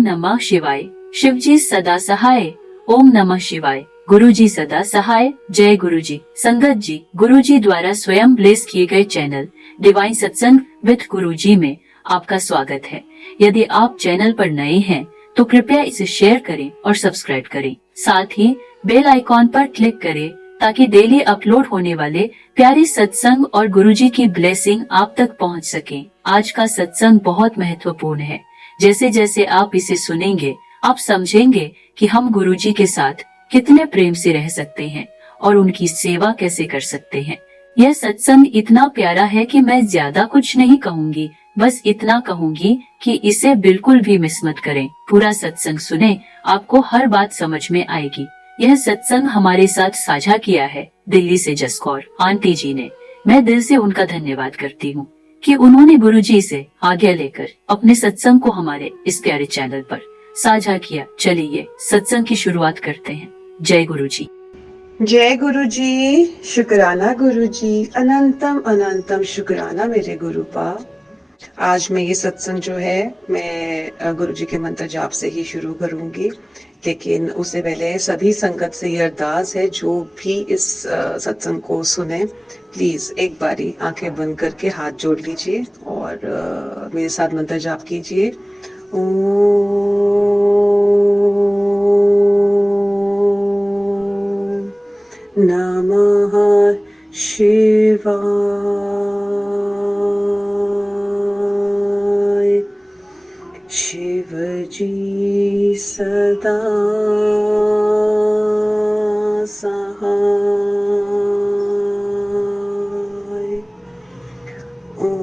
ओम नमः शिवाय। शिवजी सदा सहाय। ओम नमः शिवाय। गुरुजी सदा सहाय। जय गुरुजी। संगत जी, गुरुजी द्वारा स्वयं ब्लेस किए गए चैनल डिवाइन सत्संग विद गुरुजी में आपका स्वागत है। यदि आप चैनल पर नए हैं तो कृपया इसे शेयर करें और सब्सक्राइब करें। साथ ही बेल आइकॉन पर क्लिक करें ताकि डेली अपलोड होने वाले प्यारे सत्संग और गुरुजी की ब्लेसिंग आप तक पहुंच सके। आज का सत्संग बहुत महत्वपूर्ण है। जैसे जैसे आप इसे सुनेंगे आप समझेंगे कि हम गुरुजी के साथ कितने प्रेम से रह सकते हैं और उनकी सेवा कैसे कर सकते हैं। यह सत्संग इतना प्यारा है कि मैं ज्यादा कुछ नहीं कहूंगी, बस इतना कहूंगी कि इसे बिल्कुल भी मिस मत करें। पूरा सत्संग सुने, आपको हर बात समझ में आएगी। यह सत्संग हमारे साथ साझा किया है दिल्ली से जसकौर आंटी जी ने। मैं दिल से उनका धन्यवाद करती हूँ कि उन्होंने गुरुजी से आज्ञा लेकर अपने सत्संग को हमारे इस प्यारे चैनल पर साझा किया। चलिए सत्संग की शुरुआत करते हैं। जय गुरुजी। जय गुरुजी। शुक्राना गुरुजी, अनंतम अनंतम शुक्राना मेरे गुरुपा। आज मैं ये सत्संग जो है मैं गुरुजी के मंत्र जाप से ही शुरू करूंगी, लेकिन उससे पहले सभी संगत से ये अरदास है जो भी इस सत्संग को सुने, प्लीज एक बारी आंखें बंद करके हाथ जोड़ लीजिए और मेरे साथ मंत्र जाप कीजिए। नमः शिवाय। शिवजी सदा सहाय। ओम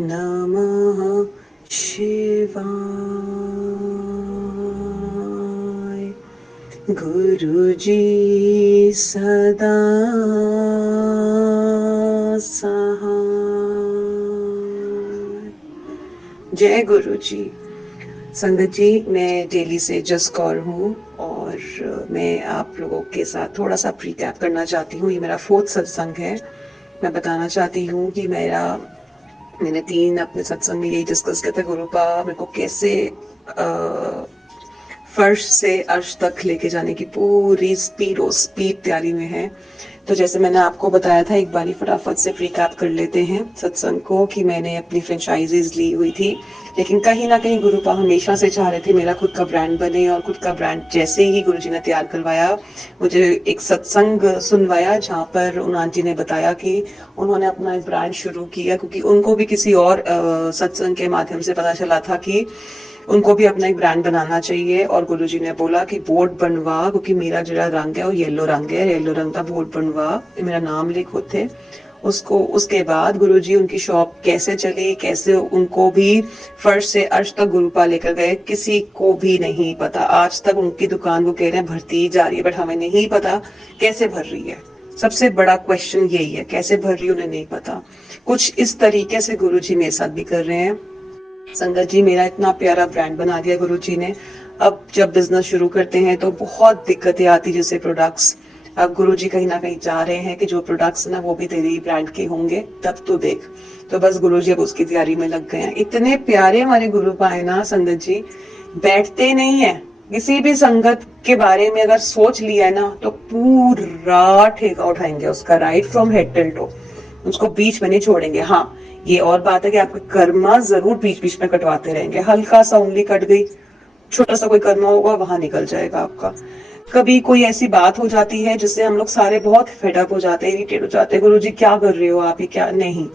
नमः शिवाय। गुरुजी सदा सहाय। जय गुरुजी। संगत जी, मैं दिल्ली से जसकौर हूँ और मैं आप लोगों के साथ थोड़ा सा प्रीकैप करना चाहती हूँ। ये मेरा 4th सत्संग है। मैं बताना चाहती हूँ कि मैंने 3 अपने सत्संग में यही डिस्कस किया था, गुरुपा मेरे को कैसे फर्श से अर्श तक लेके जाने की पूरी स्पीड तैयारी में है। तो जैसे मैंने आपको बताया था, एक बारी फटाफट से रिकैप कर लेते हैं सत्संग को कि मैंने अपनी फ्रेंचाइजीज ली हुई थी, लेकिन कहीं ना कहीं गुरुपा हमेशा से चाह रहे थे मेरा खुद का ब्रांड बने, और खुद का ब्रांड जैसे ही गुरुजी ने तैयार करवाया, मुझे एक सत्संग सुनवाया जहाँ पर उन आंटी ने बताया कि उन्होंने अपना एक ब्रांड शुरू किया, क्योंकि उनको भी किसी और सत्संग के माध्यम से पता चला था कि उनको भी अपना एक ब्रांड बनाना चाहिए। और गुरुजी ने बोला कि बोर्ड बनवा, क्योंकि मेरा जो रंग है वो येलो रंग है, येलो रंग का बोर्ड बनवा, मेरा नाम लिखो थे उसको। उसके बाद गुरुजी उनकी शॉप कैसे चली, कैसे उनको भी फर्श से अर्श तक गुरुपा लेकर गए, किसी को भी नहीं पता। आज तक उनकी दुकान वो कह रहे हैं भरती जा रही है, बट हमें नहीं पता कैसे भर रही है। सबसे बड़ा क्वेश्चन यही है, कैसे भर रही है उन्हें नहीं पता। कुछ इस तरीके से गुरुजी मेरे साथ भी कर रहे हैं। संगत जी, मेरा इतना प्यारा ब्रांड बना दिया गुरुजी ने। अब जब बिजनेस शुरू करते हैं तो बहुत दिक्कतें आती, जैसे प्रोडक्ट्स। अब गुरुजी कहीं ना कहीं चाह रहे हैं कि जो प्रोडक्ट्स ना वो भी तेरे ही ब्रांड के होंगे, तब तो देख। तो बस गुरुजी अब उसकी तैयारी में लग गए हैं। इतने प्यारे हमारे गुरु पाए ना संगत जी, बैठते नहीं है। किसी भी संगत के बारे में अगर सोच लिया है ना तो पूरा ठेका उठाएंगे उसका, right from head till toe, उसको बीच में नहीं छोड़ेंगे। हाँ, ये और बात है कि आपका कर्मा जरूर बीच बीच में कटवाते रहेंगे। हल्का सा उंगली कट गई, छोटा सा कोई कर्मा होगा वहां निकल जाएगा आपका। कभी कोई ऐसी बात हो जाती है जिससे हम लोग सारे बहुत फेडअप हो जाते हैं, इरिटेट हो जाते हैं, गुरुजी क्या कर रहे हो आप, ये क्या नहीं।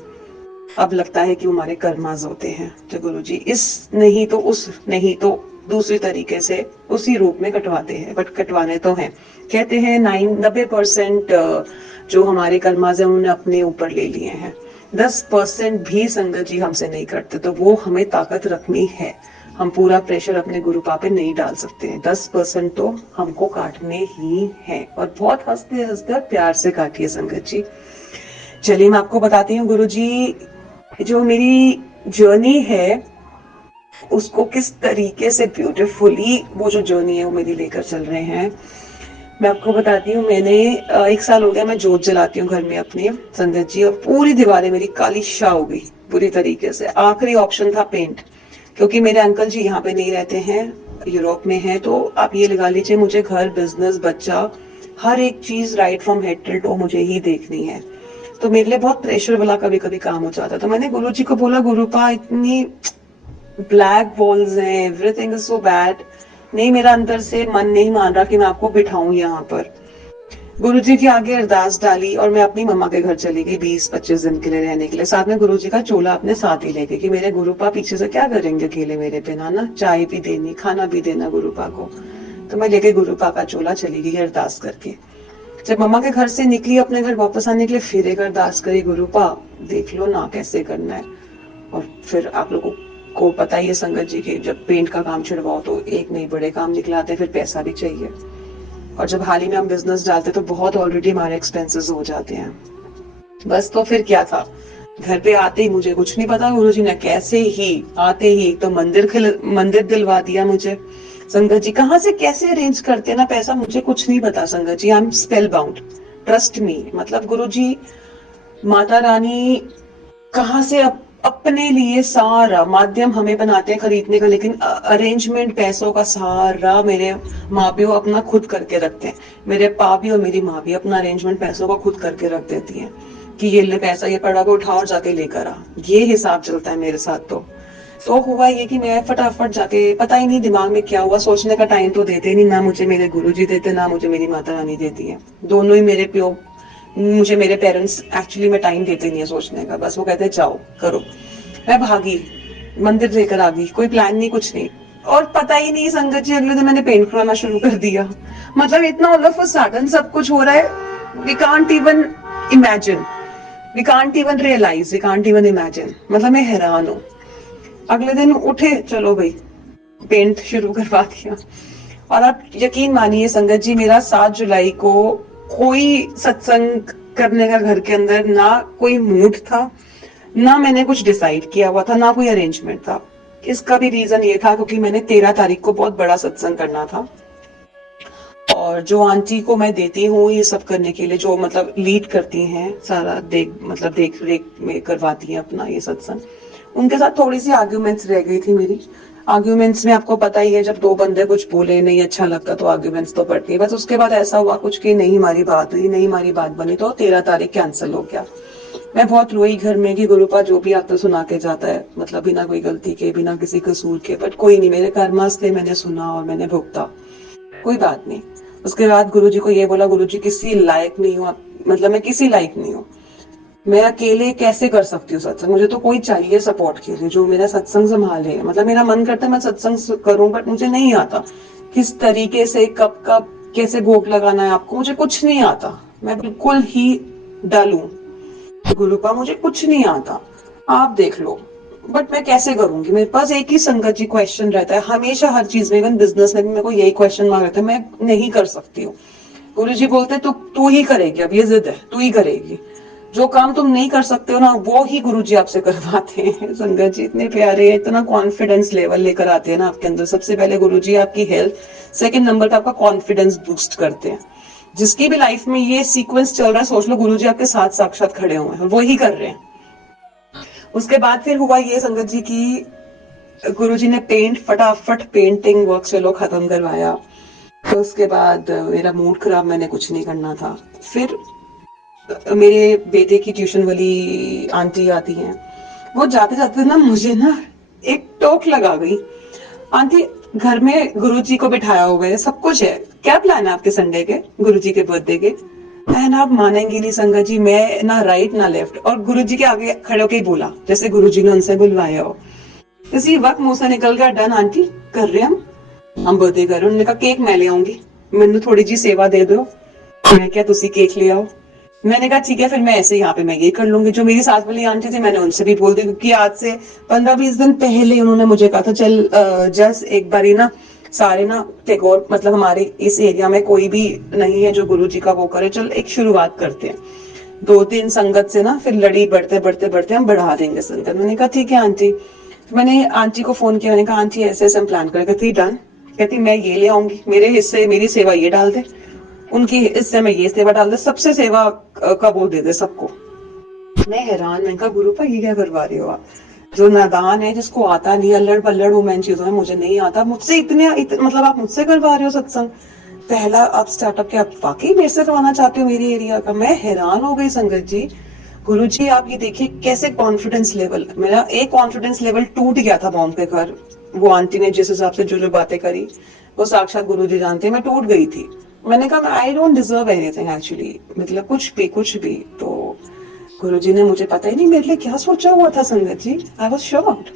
अब लगता है कि हमारे कर्माज होते हैं, तो गुरुजी इस नहीं तो उस नहीं तो दूसरी तरीके से उसी रूप में कटवाते हैं, बट कटवाने तो हैं। कहते हैं 90% जो हमारे कर्माज है उन्होंने अपने ऊपर ले लिए हैं। 10% भी संगत जी हमसे नहीं करते, तो वो हमें ताकत रखनी है। हम पूरा प्रेशर अपने गुरु पापे नहीं डाल सकते हैं। 10% तो हमको काटने ही हैं, और बहुत हंसते हंसते और प्यार से काटिए संगत जी। चलिए मैं आपको बताती हूँ गुरु जी, जो मेरी जर्नी है उसको किस तरीके से ब्यूटीफुली वो जो जर्नी है वो मेरी लेकर चल रहे हैं। मैं आपको बताती हूँ, मैंने 1 साल हो गया मैं जोत जलाती हूँ घर में अपने संगत जी, और पूरी दीवारें मेरी काली शाह हो गई पूरी तरीके से। आखिरी ऑप्शन था पेंट, क्योंकि मेरे अंकल जी यहाँ पे नहीं रहते हैं, यूरोप में हैं। तो आप ये लगा लीजिए, मुझे घर, बिजनेस, बच्चा, हर एक चीज right from head till toe मुझे ही देखनी है। तो मेरे लिए बहुत प्रेशर वाला कभी कभी काम हो जाता। तो मैंने गुरु जी को बोला, गुरुपा इतनी ब्लैक वॉल्स हैं, एवरीथिंग इज सो बैड, नहीं, मेरा अंदर से मन नहीं मान रहा कि मैं आपको बिठाऊं यहाँ पर। गुरुजी के आगे अरदास डाली और मैं अपनी मम्मा के घर चली गई 20-25 दिन के लिए रहने के लिए। साथ में गुरुजी का चोला अपने साथ ही लेके, कि मेरे गुरुपा पीछे से क्या करेंगे अकेले मेरे बिना, ना चाय भी देनी, खाना भी देना गुरुपा को। तो मैं लेके गुरुपा का चोला चली गई अरदास करके। जब मम्मा के घर से निकली अपने घर वापस आने के लिए, फिर एक अरदास करी, गुरुपा देख लो ना कैसे करना है। और फिर आप लोगों को पता ही है संगत जी की, जब पेंट का काम छिड़वाओ तो एक नहीं बड़े काम निकलाते, फिर पैसा भी चाहिए। और जब हाल ही में हम बिजनेस डालते तो बहुत ऑलरेडी हमारे एक्सपेंसेस हो जाते हैं। बस तो फिर क्या था, घर पे आते ही मुझे कुछ नहीं पता, गुरुजी ने कैसे ही आते ही तो मंदिर दिलवा दिया मुझे। संगत जी कहाँ से कैसे अरेंज करते हैं ना पैसा, मुझे कुछ नहीं पता संगत जी, I am spellbound, trust me. मतलब गुरुजी, माता रानी कहाँ से अपने लिए सारा माध्यम हमें बनाते हैं खरीदने का, लेकिन अरेंजमेंट पैसों का सारा मेरे माँ भी अपना खुद करके रखते हैं। मेरे पापा भी और मेरी माँ भी अपना अरेंजमेंट पैसों का खुद करके रख देती हैं कि ये ले पैसा, ये पड़ा को उठाओ और जाके लेकर आ। ये हिसाब चलता है मेरे साथ। तो हुआ ये कि मैं फटाफट जाके, पता ही नहीं दिमाग में क्या हुआ, सोचने का टाइम तो देते नहीं, ना मुझे मेरे गुरुजी देते, ना मुझे मेरी माता रानी देती है। दोनों ही मुझे मेरे पेरेंट्स एक्चुअली में टाइम देते नहीं है सोचने का, बस वो कहते हैं जाओ करो। मैं भागी, मंदिर लेकर आ गई, कोई प्लान नहीं, कुछ नहीं। और पता ही नहीं संगत जी, अगले दिन मैंने पेंट कराना शुरू कर दिया। मतलब इतना ऑल ऑफ अ सडन सब कुछ हो रहा है, we can't even imagine, we can't even realise, we can't even imagine. मतलब मैं हैरान हूँ। अगले दिन उठे, चलो भाई पेंट शुरू करवा दिया। और आप यकीन मानिए संगत जी, मेरा 7 जुलाई को कोई सत्संग करने का घर के अंदर ना कोई मूड था, ना मैंने कुछ डिसाइड किया हुआ था, ना कोई अरेंजमेंट था। इसका भी रीजन ये था क्योंकि मैंने 13 तारीख को बहुत बड़ा सत्संग करना था, और जो आंटी को मैं देती हूँ ये सब करने के लिए, जो मतलब लीड करती हैं सारा, देख रेख में करवाती हैं अपना ये सत्संग, उनके साथ थोड़ी सी आर्ग्यूमेंट्स रह गई थी मेरी। आर्ग्यूमेंट्स में आपको पता ही है, जब दो बंदे कुछ बोले नहीं अच्छा लगता तो आर्ग्यूमेंट्स तो पड़ती है। बस उसके बाद ऐसा हुआ कुछ कि नहीं हमारी बात हुई, नहीं हमारी बात बनी, तो 13 तारीख कैंसिल हो गया। मैं बहुत रोई घर में कि गुरुपा जो भी आप तो सुना के जाता है, मतलब बिना कोई गलती के, बिना किसी कसूर के, बट कोई नहीं, मेरे कर्मास थे, मैंने सुना और मैंने भुगता, कोई बात नहीं। उसके बाद गुरुजी को ये बोला, गुरुजी किसी लायक नहीं हूँ, मतलब मैं किसी लायक नहीं हूँ, मैं अकेले कैसे कर सकती हूँ सत्संग, मुझे तो कोई चाहिए सपोर्ट के लिए जो मेरा सत्संग संभाले। मतलब मेरा मन करता है मैं सत्संग करूं, बट मुझे नहीं आता किस तरीके से, कब कब कैसे भोग लगाना है आपको, मुझे कुछ नहीं आता, मैं बिल्कुल ही डल हूँ। गुरुपा मुझे कुछ नहीं आता, आप देख लो, बट मैं कैसे करूंगी। मेरे पास एक ही संगत जी क्वेश्चन रहता है हमेशा, हर चीज में, इवन बिजनेस में भी मेरे को यही क्वेश्चन मांग रहता है, मैं नहीं कर सकती हूँ। गुरुजी बोलते हैं तू ही करेगी, अब ये जिद है, तू ही करेगी, जो काम तुम नहीं कर सकते हो ना वो ही गुरुजी आपसे करवाते हैं। संगत जी इतने प्यारे हैं, इतना कॉन्फिडेंस लेवल लेकर आते हैं ना आपके अंदर। सबसे पहले गुरुजी आपकी हेल्थ, सेकंड नंबर पे आपका कॉन्फिडेंस बूस्ट करते हैं। जिसकी भी लाइफ में ये सीक्वेंस चल रहा है, सोच लो गुरुजी आपके साथ साक्षात खड़े हुए हैं, वो ही कर रहे हैं। उसके बाद फिर हुआ ये संगत जी की, गुरुजी ने फटाफट पेंटिंग वर्क चलो खत्म करवाया। तो उसके बाद मेरा मूड खराब, मैंने कुछ नहीं करना था। फिर मेरे बेटे की ट्यूशन वाली आंटी आती हैं, वो जाते जाते ना मुझे ना एक टोक लगा गई, आंटी घर में गुरुजी को बिठाया हुआ है, सब कुछ है, क्या प्लान है आपके संडे के, गुरुजी के बर्थडे के। एंड आप मानेंगी नहीं संगत जी, मैं ना राइट ना लेफ्ट, और गुरुजी के आगे खड़े होकर ही बोला जैसे गुरुजी ने उनसे बुलवाया हो। इसी वक्त मुंह से निकल गया, डन आंटी कर रहे हम बर्थडे कर रहे। उन्होंने कहा केक मैं ले आऊंगी, मैंने थोड़ी जी सेवा दे दो। मैं क्या, तुसी केक ले आओ। मैंने कहा ठीक है, फिर मैं ऐसे यहाँ पे मैं ये कर लूंगी। जो मेरी साथ वाली आंटी थी, मैंने उनसे भी बोल दी, क्योंकि आज से 15-20 दिन पहले उन्होंने मुझे कहा था चल जस्ट एक बारी ना सारे ना टैगोर, मतलब हमारे इस एरिया में कोई भी नहीं है जो गुरुजी का वो करे, चल एक शुरुआत करते हैं। 2-3 संगत से ना फिर लड़ी बढ़ते बढ़ते बढ़ते हम बढ़ा देंगे संगत। मैंने कहा ठीक है आंटी। मैंने आंटी को फोन किया, मैंने कहा आंटी ऐसे ऐसे हम प्लान करें। कहती डन, कहती मैं ये ले आऊंगी, मेरे हिस्से मेरी सेवा ये डाल दे। उनकी इससे मैं ये सेवा डाल दे, सबसे सेवा का वो दे दे सबको। मैं हैरान, मैं कहा गुरु भाई ये क्या करवा रहे हो आप? जो नादान है, जिसको आता नहीं, अल्लड़ पल्लड़ हूं मैं इन चीजों में, मुझे नहीं आता, मुझसे मतलब आप मुझसे करवा रहे हो सत्संग? पहला आप स्टार्टअप के आप वाकई मेरे से करवाना चाहते हो मेरे एरिया का? मैं हैरान हो गई संगत जी। गुरुजी आप ये देखिए कैसे कॉन्फिडेंस लेवल, मेरा एक कॉन्फिडेंस लेवल टूट गया था बॉम्ब के घर। वो आंटी ने जिस हिसाब से जो बातें करी, वो साक्षात गुरुजी जानते हैं, मैं टूट गई थी। मैंने कहा I don't deserve anything actually, मतलब कुछ भी। तो गुरुजी ने, मुझे पता ही नहीं मेरे लिए क्या सोचा हुआ था संगत जी, आई वाज शॉक्ड।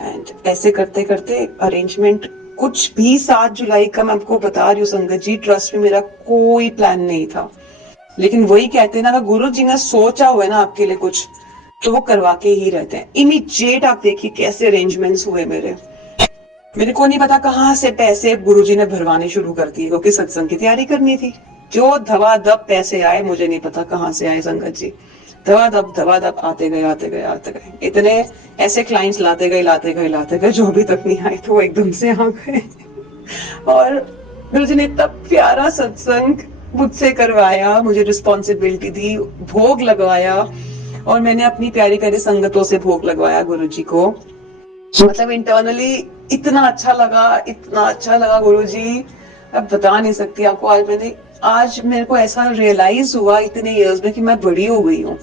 एंड ऐसे करते करते अरेंजमेंट कुछ भी 7 जुलाई का, मैं आपको बता रही हूँ संगत जी, ट्रस्ट में मेरा कोई प्लान नहीं था, लेकिन वही कहते हैं ना, अगर गुरु जी ने सोचा हुआ है ना आपके लिए कुछ, तो वो करवा के ही रहते हैं। इमीडिएट आप देखिए कैसे अरेंजमेंट्स हुए मेरे को नहीं पता कहाँ से पैसे गुरुजी ने भरवाने शुरू कर दिए, क्योंकि सत्संग की तैयारी करनी थी। जो धवाधप पैसे आए, मुझे नहीं पता कहाँ से आए संगत जी, धवाधप आते गए। इतने ऐसे क्लाइंट्स लाते गए, जो अभी तक नहीं आए तो वो एकदम से आ गए। और गुरुजी ने इतना प्यारा सत्संग मुझसे करवाया, मुझे रिस्पॉन्सिबिलिटी दी, भोग लगवाया, और मैंने अपनी प्यारी प्यारी संगतों से भोग लगवाया गुरुजी को। मतलब इंटरनली इतना अच्छा लगा गुरुजी, अब बता नहीं सकती आपको। आज मेरे को ऐसा रियलाइज हुआ इतने इयर्स में कि मैं बड़ी हो गई हूँ।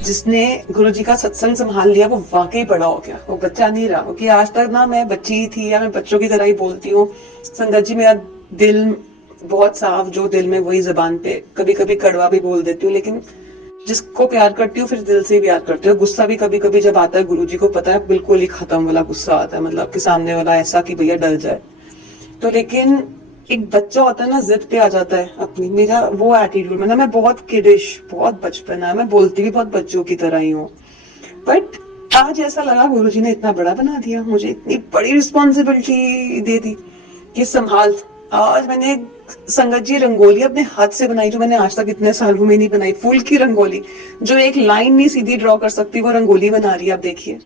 जिसने गुरुजी का सत्संग संभाल लिया वो वाकई बड़ा हो गया, वो बच्चा नहीं रहा। क्योंकि आज तक ना मैं बच्ची थी, या मैं बच्चों की तरह ही बोलती हूँ संगत जी। मेरा दिल बहुत साफ, जो दिल में वही जबान पे, कभी कभी कड़वा भी बोल देती हूँ, लेकिन जिसको प्यार करती हूँ फिर दिल से प्यार करती हूँ। गुस्सा भी कभी कभी जब आता है, गुरुजी को पता है, बिल्कुल ही खत्म वाला गुस्सा आता है, मतलब कि सामने वाला ऐसा कि भैया डर जाए। तो लेकिन एक बच्चा होता है ना, जिद पे आ जाता है अपनी, मेरा वो एटीट्यूड, मतलब मैं बहुत किडिश, बहुत बचपन है, मैं बोलती भी बहुत बच्चों की तरह ही हूँ। बट आज ऐसा लगा गुरुजी ने इतना बड़ा बना दिया, मुझे इतनी बड़ी रिस्पॉन्सिबिलिटी दे दी कि संभाल। आज मैंने संगत जी रंगोली अपने हाथ से बनाई, जो मैंने आज तक इतने सालों में नहीं बनाई। फूल की रंगोली, जो एक लाइन नहीं सीधी ड्रॉ कर सकती, वो रंगोली बना रही है। आप देखिए,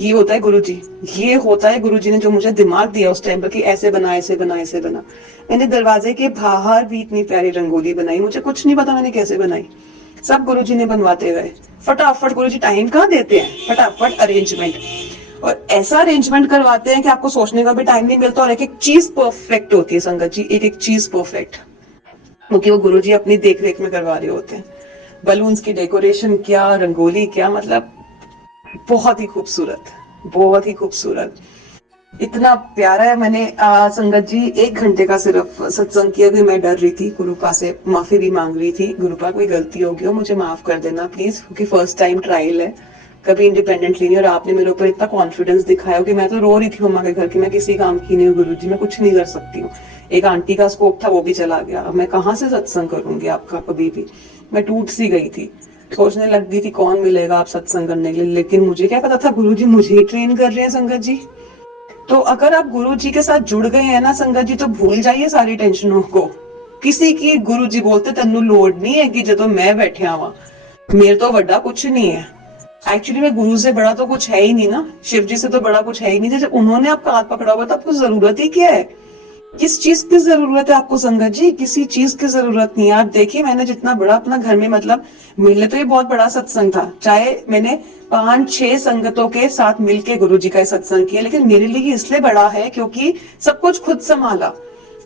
ये होता है गुरुजी, ये होता है गुरुजी ने जो मुझे दिमाग दिया उस टाइम पर कि ऐसे बना, ऐसे बना, ऐसे बना। मैंने दरवाजे के बाहर भी इतनी प्यारी रंगोली बनाई, मुझे कुछ नहीं पता मैंने कैसे बनाई, सब गुरुजी ने बनवाते गए फटाफट। गुरुजी टाइम कहाँ देते हैं, फटाफट अरेंजमेंट, और ऐसा अरेंजमेंट करवाते हैं कि आपको सोचने का भी टाइम नहीं मिलता। और एक एक चीज परफेक्ट होती है संगत जी, एक एक चीज परफेक्ट, क्योंकि वो गुरुजी अपनी देख रेख में करवा रहे होते हैं। बलून्स की डेकोरेशन क्या, रंगोली क्या, मतलब बहुत ही खूबसूरत, बहुत ही खूबसूरत, इतना प्यारा है। मैंने संगत जी 1 घंटे का सिर्फ सत्संग किया, कि मैं डर रही थी, गुरुपा से माफी भी मांग रही थी, गुरुपा कोई गलती होगी हो मुझे माफ कर देना प्लीज, क्योंकि फर्स्ट टाइम ट्रायल है, कभी इंडिपेंडेंटली नहीं। और आपने मेरे ऊपर इतना कॉन्फिडेंस दिखाया कि मैं तो रो रही थी मम्मा के घर की, मैं किसी काम की नहीं हूँ गुरुजी, मैं कुछ नहीं कर सकती हूँ। एक आंटी का स्कोप था, वो भी चला गया, अब मैं कहाँ से सत्संग करूंगी आपका कभी भी। मैं टूट सी गई थी, सोचने लग गई थी कौन मिलेगा आप सत्संग करने के लिए, लेकिन मुझे क्या पता था गुरुजी मुझे ही ट्रेन कर रहे हैं संगत जी। तो अगर आप गुरुजी के साथ जुड़ गए हैं ना संगत जी, तो भूल जाइए सारी टेंशनों को। किसी की, गुरुजी बोलते तेनू लोड़ नहीं है कि जो मैं बैठे आवा, मेरे तो बड़ा कुछ नहीं है। एक्चुअली में गुरु से बड़ा तो कुछ है ही नहीं ना, शिव जी से तो बड़ा कुछ है ही नहीं। जब उन्होंने आपका हाथ पकड़ा हुआ, तो आपको जरूरत ही क्या है? किस चीज की जरूरत है आपको संगत जी? किसी चीज की जरूरत नहीं है। आप देखिए, मैंने जितना बड़ा अपना घर में, मतलब मेरे लिए तो ये बहुत बड़ा सत्संग था, चाहे मैंने 5-6 संगतों के साथ मिलके गुरुजी का सत्संग किया, लेकिन मेरे लिए इसलिए बड़ा है क्योंकि सब कुछ खुद संभाला।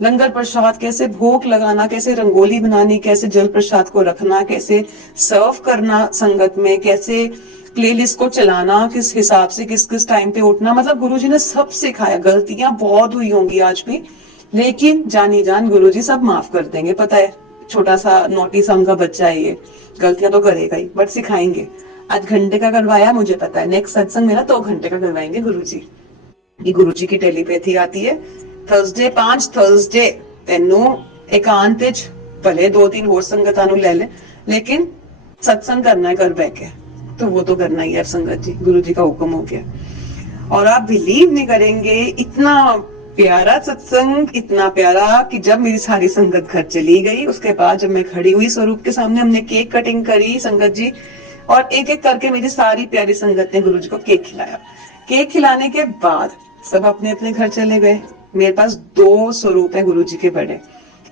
लंगर प्रसाद कैसे भोग लगाना, कैसे रंगोली बनानी, कैसे जल प्रसाद को रखना, कैसे सर्व करना संगत में, कैसे प्लेलिस्ट को चलाना, किस हिसाब से किस किस टाइम पे उठना, मतलब गुरुजी ने सब सिखाया। गलतियां बहुत हुई होंगी आज भी, लेकिन जानी जान गुरुजी सब माफ कर देंगे। पता है, छोटा सा नोटी सा उनका बच्चा है ये, गलतियां तो करेगा ही, बट सिखाएंगे। आज घंटे का करवाया, मुझे पता है नेक्स्ट सत्संग मेरा 2 घंटे का करवाएंगे गुरुजी। ये गुरुजी की टेलीपैथी आती है। थर्सडे 5 थर्सडे तेनू एकांत च भले 2-3 होर संगतां नू ले ले, लेकिन सत्संग करना है घर बैठ के, तो वो तो करना ही है संगत जी, गुरुजी का हुक्म हो गया। और आप बिलीव नहीं करेंगे, इतना प्यारा सत्संग, इतना प्यारा कि जब मेरी सारी संगत घर चली गई, उसके बाद जब मैं खड़ी हुई स्वरूप के सामने, हमने केक कटिंग करी संगत जी, और एक एक करके मेरी सारी प्यारी संगत ने गुरुजी को केक खिलाया। केक खिलाने के बाद सब अपने अपने घर चले गए। मेरे पास 2 स्वरूप है गुरुजी के बड़े,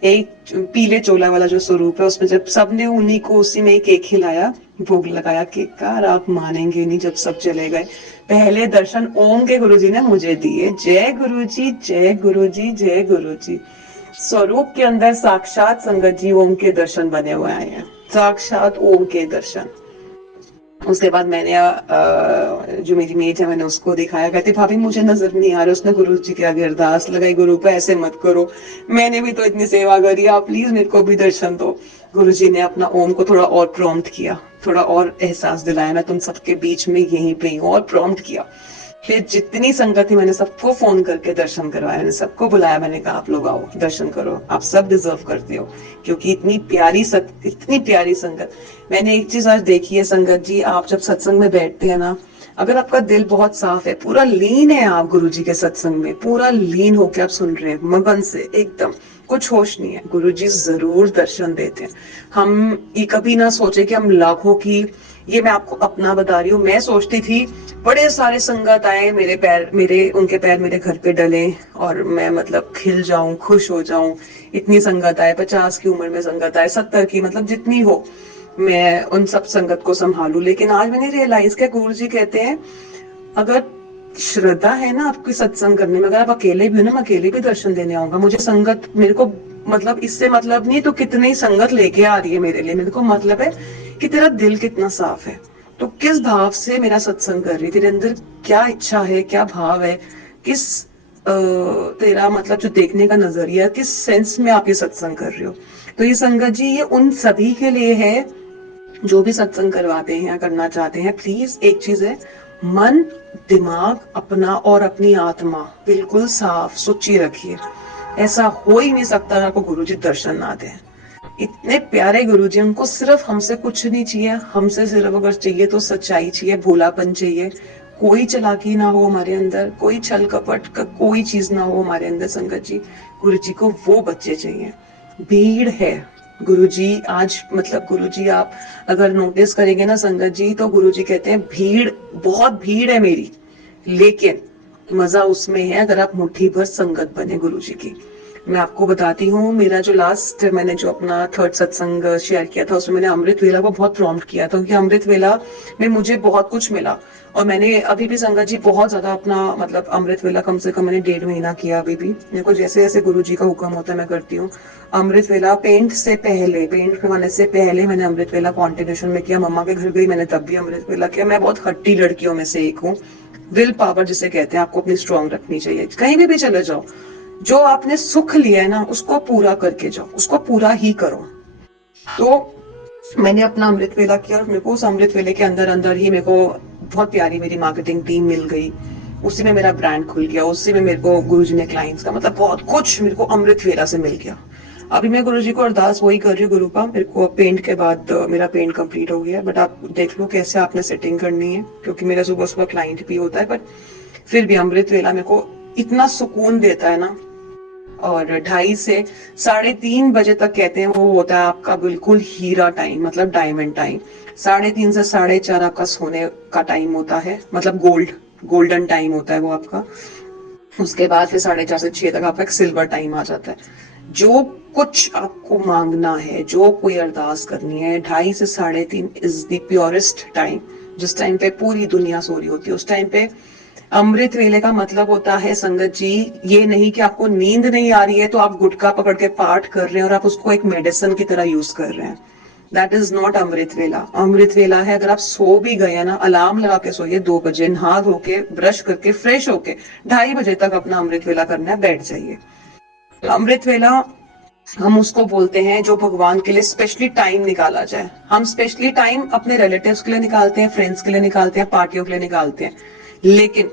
एक पीले चोला वाला जो स्वरूप है, उसमें जब सबने उन्हीं को उसी में एक खिलाया, भोग लगाया केक का, और आप मानेंगे नहीं, जब सब चले गए, पहले दर्शन ओम के गुरुजी ने मुझे दिए। जय गुरुजी, जय गुरुजी, जय गुरुजी। स्वरूप के अंदर साक्षात संगत जी ओम के दर्शन बने हुए आए हैं, साक्षात ओम के दर्शन। उसके बाद मैंने जो मेरी मेट है, मैंने उसको दिखाया, कहती भाभी मुझे नजर नहीं आ रहा। उसने गुरु जी के आगे अरदास लगाई, गुरु पे ऐसे मत करो, मैंने भी तो इतनी सेवा करी, आप प्लीज मेरे को भी दर्शन दो। गुरु जी ने अपना ओम को थोड़ा और प्रॉम्प्ट किया, थोड़ा और एहसास दिलाया, मैं तुम सबके बीच में यहीं पे हूँ, और प्रॉम्प्ट किया। फिर जितनी संगत थी मैंने सबको फोन करके दर्शन करवाया, मैंने सबको बुलाया, मैंने कहा आप लोग आओ दर्शन करो, आप सब डिजर्व करते हो, क्योंकि इतनी प्यारी संगत। मैंने एक चीज आज देखी है संगत जी, आप जब सत्संग में बैठते हैं ना, अगर आपका दिल बहुत साफ है, पूरा लीन है आप गुरु जी के सत्संग में, पूरा लीन होके आप सुन रहे हैं मगन से, एकदम कुछ होश नहीं है, गुरु जी जरूर दर्शन देते हैं। हम ये कभी ना सोचे कि हम लाखों की, ये मैं आपको अपना बता रही हूँ, मैं सोचती थी बड़े सारे संगत आए, उनके पैर मेरे घर पे डले और मैं मतलब खिल जाऊं, खुश हो जाऊं। इतनी संगत आए, 50 की उम्र में संगत आए, 70 की, मतलब जितनी हो, मैं उन सब संगत को संभालू। लेकिन आज मैंने रियलाइज किया, गुरु जी कहते हैं अगर श्रद्धा है ना आपकी सत्संग करने में, अगर आप अकेले भी हो ना, मैं अकेले भी दर्शन देने आऊंगा। मुझे संगत, मेरे को मतलब इससे मतलब नहीं तो कितनी संगत लेके आ रही है मेरे लिए, मेरे को मतलब है कि तेरा दिल कितना साफ है, तो किस भाव से मेरा सत्संग कर रही, तेरे अंदर क्या इच्छा है, क्या भाव है, किस तेरा मतलब जो देखने का नजरिया, किस सेंस में आप ये सत्संग कर रहे हो। तो ये संगत जी, ये उन सभी के लिए है जो भी सत्संग करवाते हैं या करना चाहते हैं। प्लीज एक चीज है, मन, दिमाग अपना और अपनी आत्मा बिल्कुल साफ सुची रखिए। ऐसा हो ही नहीं सकता आपको गुरुजी दर्शन ना दें। इतने प्यारे गुरुजी, उनको सिर्फ हमसे कुछ नहीं चाहिए, हमसे सिर्फ अगर चाहिए तो सच्चाई चाहिए, भोलापन चाहिए, कोई चालाकी ना हो हमारे अंदर, कोई छल कपट का कोई चीज ना हो हमारे अंदर। संगत जी, गुरुजी को वो बच्चे चाहिए। भीड़ है गुरुजी आज, मतलब गुरुजी आप अगर नोटिस करेंगे ना संगत जी, तो गुरुजी कहते हैं भीड़, बहुत भीड़ है मेरी, लेकिन मजा उसमें है अगर आप मुट्ठी भर संगत बने गुरुजी की। मैं आपको बताती हूँ, मेरा जो लास्ट मैंने जो अपना 3rd सत्संग शेयर किया था, उसमें मैंने अमृत वेला को बहुत प्रॉम्प्ट किया था, क्योंकि अमृत वेला में मुझे बहुत कुछ मिला। और मैंने अभी भी संगत जी बहुत ज्यादा अपना मतलब अमृत वेला कम से कम मैंने 1.5 महीना किया। अभी भी मेरे को जैसे जैसे गुरु जी का हुक्म होता है मैं करती हूँ। अमृत वेला पेंट करवाने से पहले मैंने अमृत वेला कॉन्टिन्यूशन में किया। मम्मा के घर गई मैंने तब भी अमृत वेला किया। मैं बहुत हट्टी लड़कियों में से एक हूँ। विल पावर जिसे कहते हैं, आपको अपनी स्ट्रॉन्ग रखनी चाहिए। कहीं भी चले जाओ, जो आपने सुख लिया है ना उसको पूरा करके जाओ, उसको पूरा ही करो। तो मैंने अपना अमृत वेला किया और मेरे को उस अमृत वेले के अंदर अंदर ही मेरे को बहुत प्यारी मेरी मार्केटिंग टीम मिल गई, उसी में मेरा ब्रांड खुल गया, उसी में मेरे को गुरुजी ने क्लाइंट्स का मतलब बहुत कुछ मेरे को अमृत वेला से मिल गया। अभी मैं गुरुजी को अरदास वही कर रही हूँ गुरु का, मेरे को पेंट के बाद मेरा पेंट कंप्लीट हो गया, बट आप देख लो कैसे आपने सेटिंग करनी है, क्योंकि मेरा सुबह सुबह क्लाइंट भी होता है। बट फिर भी अमृत वेला मेरे को इतना सुकून देता है ना। और 2:30 से 3:30 बजे तक कहते हैं वो होता है आपका बिल्कुल हीरा टाइम, मतलब डायमंड टाइम। 3:30 से 4:30 आपका सोने का टाइम होता है, मतलब गोल्डन टाइम होता है वो आपका। उसके बाद फिर 4:30 से 6 तक आपका एक सिल्वर टाइम आ जाता है। जो कुछ आपको मांगना है, जो कोई अरदास करनी है, 2:30 से 3:30 इज द प्योरेस्ट टाइम, जिस टाइम पे पूरी दुनिया सो रही होती है। उस टाइम पे अमृत वेले का मतलब होता है संगत जी, ये नहीं कि आपको नींद नहीं आ रही है तो आप गुटखा पकड़ के पाठ कर रहे हैं और आप उसको एक मेडिसिन की तरह यूज कर रहे हैं। दैट इज नॉट अमृत वेला। अमृत वेला है अगर आप सो भी गए ना, अलार्म लगा के सोइए 2 बजे, नहा धो के ब्रश करके फ्रेश होके 2:30 बजे तक अपना अमृत वेला करना है, बैठ जाइए। अमृत वेला हम उसको बोलते हैं जो भगवान के लिए स्पेशली टाइम निकाला जाए। हम स्पेशली टाइम अपने रिलेटिव्स के लिए निकालते हैं, फ्रेंड्स के लिए निकालते हैं, पार्टियों के लिए निकालते हैं, लेकिन